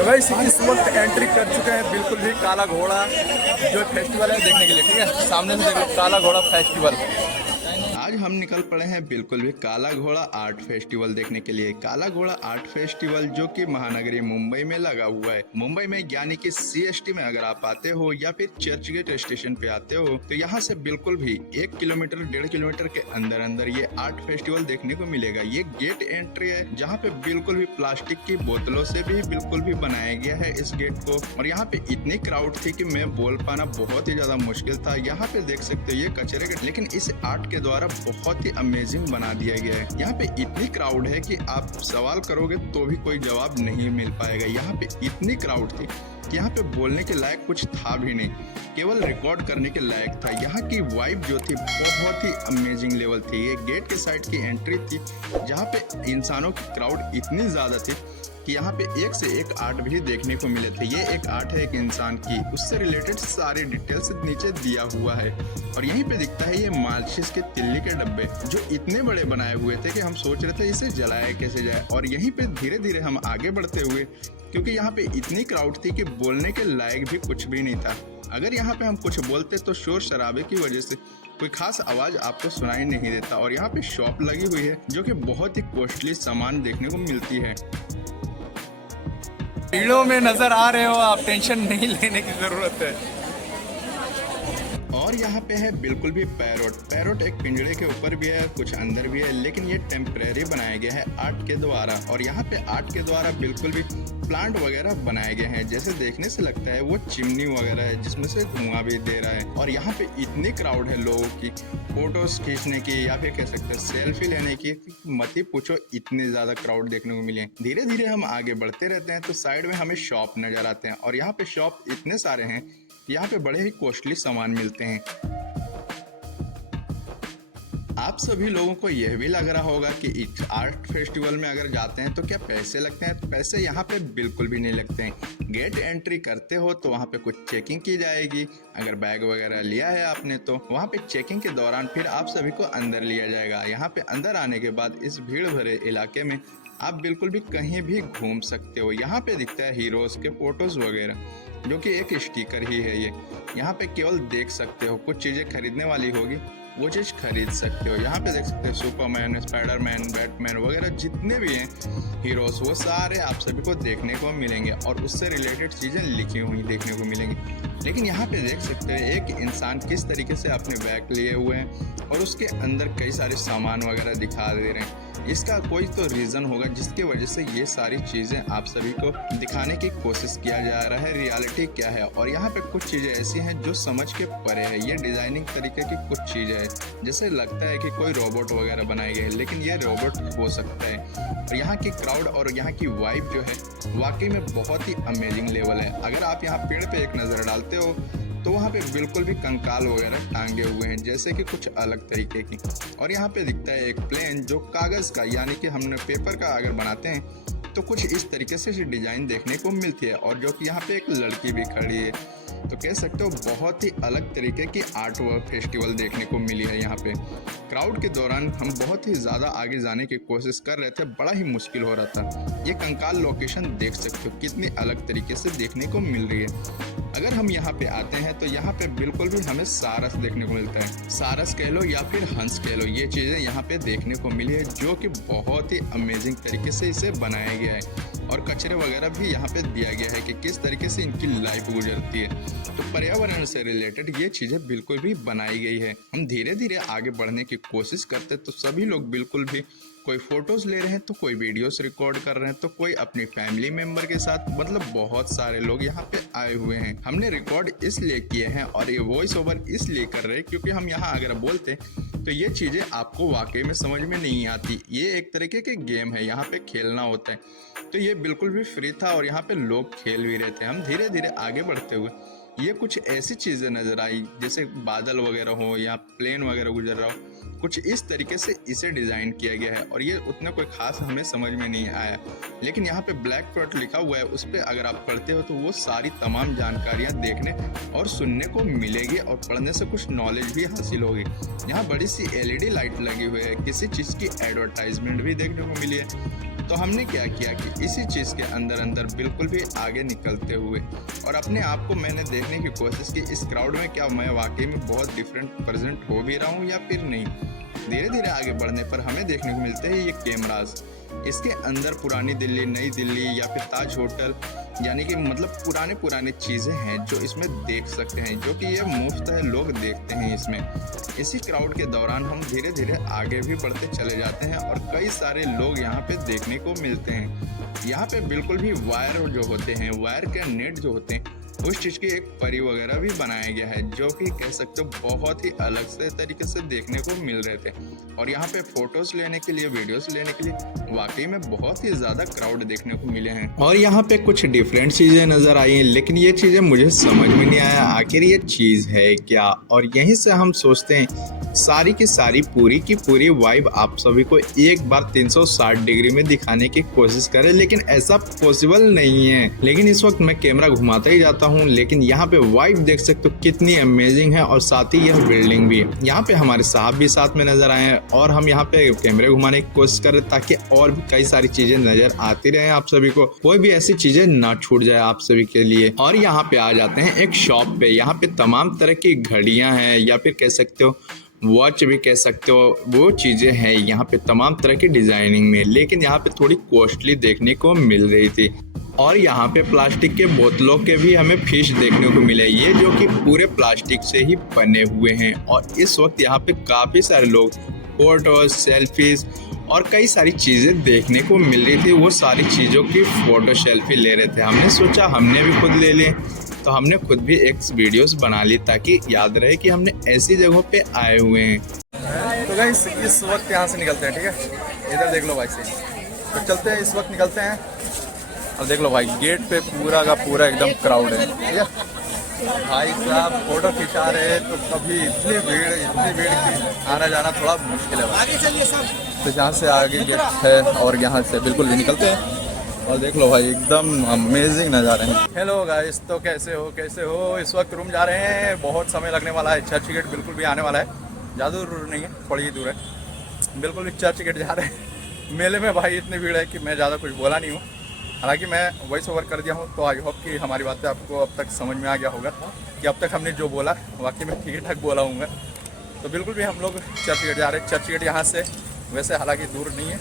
तो भाई इस वक्त एंट्री कर चुके हैं बिल्कुल भी काला घोड़ा जो फेस्टिवल है देखने के लिए। ठीक है, सामने से देखो काला घोड़ा फेस्टिवल। आज हम निकल पड़े हैं बिल्कुल भी काला घोड़ा आर्ट फेस्टिवल देखने के लिए। काला घोड़ा आर्ट फेस्टिवल जो कि महानगरी मुंबई में लगा हुआ है। मुंबई में यानी कि सीएसटी में अगर आप आते हो या फिर चर्च गेट स्टेशन पे आते हो तो यहाँ से बिल्कुल भी 1 किलोमीटर 1.5 किलोमीटर के अंदर अंदर ये आर्ट फेस्टिवल देखने को मिलेगा। ये गेट एंट्री है जहाँ पे बिल्कुल भी प्लास्टिक की बोतलों से भी बिल्कुल भी बनाया गया है इस गेट को। और यहाँ पे इतनी क्राउड थी कि मैं बोल पाना बहुत ही ज्यादा मुश्किल था। यहाँ पे देख सकते हो ये कचरे के, लेकिन इस आर्ट के द्वारा बहुत ही अमेजिंग बना दिया गया है। यहाँ पे इतनी क्राउड है कि आप सवाल करोगे तो भी कोई जवाब नहीं मिल पाएगा। यहाँ पे इतनी क्राउड थी कि यहाँ पे बोलने के लायक कुछ था भी नहीं, केवल रिकॉर्ड करने के लायक था। यहाँ की वाइब जो थी बहुत ही अमेजिंग लेवल थी। ये गेट के साइड की एंट्री थी जहाँ पे इंसानों की क्राउड इतनी ज्यादा थी कि यहाँ पे एक से एक आर्ट भी देखने को मिले थे। ये एक आर्ट है एक इंसान की, उससे रिलेटेड सारे डिटेल्स नीचे दिया हुआ है। और यहीं पे दिखता है ये माचिस के तिल्ली के डब्बे जो इतने बड़े बनाए हुए थे कि हम सोच रहे थे इसे जलाया कैसे जाए। और यहीं पे धीरे धीरे हम आगे बढ़ते हुए, क्योंकि यहाँ पे इतनी क्राउड थी कि बोलने के लायक भी कुछ भी नहीं था। अगर यहाँ पे हम कुछ बोलते तो शोर शराबे की वजह से कोई खास आवाज आपको सुनाई नहीं देता। और यहाँ पे शॉप लगी हुई है जो कि बहुत ही कॉस्टली सामान देखने को मिलती है। भीड़ों में नजर आ रहे हो आप, टेंशन नहीं लेने की जरूरत है। और यहाँ पे है बिल्कुल भी पैरोट। पैरोट एक पिंजरे के ऊपर भी है, कुछ अंदर भी है, लेकिन ये टेम्परेरी बनाया गया है आर्ट के द्वारा। और यहाँ पे आर्ट के द्वारा बिल्कुल भी प्लांट वगैरह बनाए गए हैं, जैसे देखने से लगता है वो चिमनी वगैरह है जिसमें से धुआं भी दे रहा है। और यहाँ पे इतनी क्राउड है लोगों की फोटोज खींचने की या फिर कह सकते हैं सेल्फी लेने की, मत ही पूछो इतनी ज्यादा क्राउड देखने को मिले। धीरे धीरे हम आगे बढ़ते रहते हैं तो साइड में हमें शॉप नजर आते हैं। और यहाँ पे शॉप इतने सारे हैं, यहाँ पे बड़े ही कॉस्टली सामान मिलते हैं। आप सभी लोगों को यह भी लग रहा होगा कि इस आर्ट फेस्टिवल में अगर जाते हैं तो क्या पैसे लगते हैं? तो पैसे यहाँ पे बिल्कुल भी नहीं लगते हैं। गेट एंट्री करते हो तो वहाँ पे कुछ चेकिंग की जाएगी। अगर बैग वगैरह लिया है आपने तो वहाँ पे चेकिंग के दौरान फिर आप सभी को अंदर लिया जाएगा। यहाँ पे अंदर आने के बाद इस भीड़ भरे इलाके में आप बिल्कुल भी कहीं भी घूम सकते हो। यहाँ पे दिखता है हीरोज के फोटोज वगैरह जो कि एक स्टिकर ही है ये। यहाँ पे केवल देख सकते हो, कुछ चीजें खरीदने वाली होगी वो चीज खरीद सकते हो। यहाँ पे देख सकते हो सुपरमैन, स्पाइडरमैन, बैटमैन वगैरह जितने भी हैं हीरोज वो सारे आप सभी को देखने को मिलेंगे और उससे रिलेटेड चीजें लिखी हुई देखने को मिलेंगी। लेकिन यहाँ पे देख सकते हो एक इंसान किस तरीके से अपने बैग लिए हुए हैं और उसके अंदर कई सारे सामान वगैरह दिखा दे रहे हैं। इसका कोई तो रीजन होगा जिसकी वजह से ये सारी चीजें आप सभी को दिखाने की कोशिश किया जा रहा है रियलिटी क्या है। और यहाँ पे कुछ चीजें ऐसी हैं जो समझ के परे है। ये डिजाइनिंग तरीके की कुछ चीजें है, जैसे लगता है कि कोई रोबोट वगैरह बनाए गए, लेकिन ये रोबोट हो सकता है। और यहाँ की क्राउड और यहाँ की वाइब जो है वाकई में बहुत ही अमेजिंग लेवल है। अगर आप यहाँ पेड़ पे एक नजर डालते हो तो वहाँ पे बिल्कुल भी कंकाल वगैरह टांगे हुए हैं जैसे कि कुछ अलग तरीके की। और यहाँ पे दिखता है एक प्लेन जो कागज का यानी कि हमने पेपर का अगर बनाते हैं तो कुछ इस तरीके से डिजाइन देखने को मिलती है। और जो कि यहाँ पे एक लड़की भी खड़ी है, तो कह सकते हो बहुत ही अलग तरीके की आर्ट वर्क फेस्टिवल देखने को मिली है। यहाँ पे क्राउड के दौरान हम बहुत ही ज़्यादा आगे जाने की कोशिश कर रहे थे, बड़ा ही मुश्किल हो रहा था। ये कंकाल लोकेशन देख सकते हो कितनी अलग तरीके से देखने को मिल रही है। अगर हम यहाँ पे आते हैं तो यहाँ पे बिल्कुल भी हमें सारस देखने को मिलता है। सारस कह लो या फिर हंस कह लो, ये चीज़ें यहाँ पे देखने को मिली है जो कि बहुत ही अमेजिंग तरीके से इसे बनाया गया है। और कचरे वगैरह भी यहाँ पे दिया गया है कि किस तरीके से इनकी लाइफ गुजरती है। तो पर्यावरण से रिलेटेड ये चीजें बिल्कुल भी बनाई गई है। हम धीरे धीरे आगे बढ़ने की कोशिश करते तो सभी लोग बिल्कुल भी कोई फोटोज ले रहे हैं तो कोई वीडियोस रिकॉर्ड कर रहे हैं तो कोई अपनी फैमिली मेंबर के साथ, मतलब बहुत सारे लोग यहाँ पे आए हुए हैं। हमने रिकॉर्ड इसलिए किए हैं और ये वॉइस ओवर इसलिए कर रहे हैं क्योंकि हम यहाँ अगर बोलते तो ये चीजें आपको वाकई में समझ में नहीं आती। ये एक तरीके के गेम है, यहाँ पे खेलना होता है। तो ये बिल्कुल भी फ्री था और यहाँ पे लोग खेल भी रहे थे। हम धीरे धीरे आगे बढ़ते हुए ये कुछ ऐसी चीजें नजर आई जैसे बादल वगैरह हो या प्लेन वगैरह गुजर रहा हो, कुछ इस तरीके से इसे डिजाइन किया गया है। और ये उतना कोई खास हमें समझ में नहीं आया, लेकिन यहाँ पे ब्लैक प्लॉट लिखा हुआ है, उस पर अगर आप पढ़ते हो तो वो सारी तमाम जानकारियाँ देखने और सुनने को मिलेगी और पढ़ने से कुछ नॉलेज भी हासिल होगी। यहाँ बड़ी सी LED लाइट लगी हुई है, किसी चीज की एडवर्टाइजमेंट भी देखने को मिली है। तो हमने क्या किया कि इसी चीज़ के अंदर अंदर बिल्कुल भी आगे निकलते हुए और अपने आप को मैंने देखने की कोशिश की इस क्राउड में क्या मैं वाकई में बहुत डिफरेंट प्रेजेंट हो भी रहा हूँ या फिर नहीं। धीरे धीरे आगे बढ़ने पर हमें देखने को मिलते हैं ये कैमरास। इसके अंदर पुरानी दिल्ली, नई दिल्ली या फिर ताज होटल, यानी कि मतलब पुराने चीज़ें हैं जो इसमें देख सकते हैं, जो कि ये मुफ्त है, लोग देखते हैं इसमें। इसी क्राउड के दौरान हम धीरे धीरे आगे भी बढ़ते चले जाते हैं और कई सारे लोग यहाँ पे देखने को मिलते हैं। यहाँ पे बिल्कुल भी वायर जो होते हैं, वायर के नेट जो होते हैं, उस चीज़ की एक परी वगैरह भी बनाया गया है, जो कि कह सकते हो बहुत ही अलग से तरीके से देखने को मिल रहे थे। और यहाँ पे फोटोज लेने के लिए, वीडियोस लेने के लिए वाकई में बहुत ही ज़्यादा क्राउड देखने को मिले हैं। और यहाँ पे कुछ डिफरेंट चीज़ें नज़र आई हैं, लेकिन ये चीज़ें मुझे समझ में नहीं आया आखिर ये चीज़ है क्या। और यहीं से हम सोचते हैं सारी की सारी पूरी की पूरी वाइब आप सभी को एक बार 360 डिग्री में दिखाने की कोशिश करें, लेकिन ऐसा पॉसिबल नहीं है। लेकिन इस वक्त मैं कैमरा घुमाता ही जाता हूं, लेकिन यहाँ पे वाइब देख सकते हो कितनी अमेजिंग है और साथ ही यह बिल्डिंग भी। यहाँ पे हमारे साहब भी साथ में नजर आए हैं और हम यहाँ पे कैमरे घुमाने की कोशिश कर रहे ताकि और भी कई सारी चीजें नजर आती रहे आप सभी को, कोई भी ऐसी चीजें ना छूट जाए आप सभी के लिए। और यहाँ पे आ जाते हैं एक शॉप पे। यहाँ पे तमाम तरह की घड़ियां हैं या फिर कह सकते हो वॉच भी कह सकते हो, वो चीज़ें हैं यहाँ पे तमाम तरह की डिज़ाइनिंग में, लेकिन यहाँ पे थोड़ी कॉस्टली देखने को मिल रही थी। और यहाँ पे प्लास्टिक के बोतलों के भी हमें फिश देखने को मिले, ये जो कि पूरे प्लास्टिक से ही बने हुए हैं। और इस वक्त यहाँ पे काफ़ी सारे लोग फोटोज, सेल्फीज और कई सारी चीज़ें देखने को मिल रही थी। वो सारी चीज़ों की फ़ोटो सेल्फी ले रहे थे। हमने सोचा हमने भी खुद ले लें, तो हमने खुद भी एक वीडियोस बना ली ताकि याद रहे कि हमने ऐसी जगहों पे आए हुए हैं। तो गाइस इस वक्त यहाँ से निकलते हैं, ठीक है। इधर देख लो भाई से, तो चलते हैं, इस वक्त निकलते हैं। और देख लो भाई गेट पे पूरा का पूरा एकदम क्राउड है, ठीक है। भाई साहब फोटो खिंचा रहे हैं तो कभी इतनी भीड़ की आना जाना थोड़ा मुश्किल है भाई। तो यहाँ से आगे गेट है और यहाँ से बिल्कुल भी निकलते हैं। और देख लो भाई एकदम अमेजिंग नज़ारे हैं। हेलो गाइस, तो कैसे हो? इस वक्त रूम जा रहे हैं, बहुत समय लगने वाला है। चर्च गेट बिल्कुल भी आने वाला है, ज़्यादा दूर नहीं है, थोड़ी ही दूर है। बिल्कुल भी चर्च गेट जा रहे हैं। मेले में भाई इतनी भीड़ है कि मैं ज़्यादा कुछ बोला नहीं हूँ, हालांकि मैं वॉइस ओवर कर दिया हूँ। तो आई होप कि हमारी बातें आपको अब तक समझ में आ गया होगा कि अब तक हमने जो बोला वाकई में ठीक ठाक बोला हूँ। तो बिल्कुल भी हम लोग चर्च गेट जा रहे हैं। चर्च गेट यहाँ से वैसे हालांकि दूर नहीं है,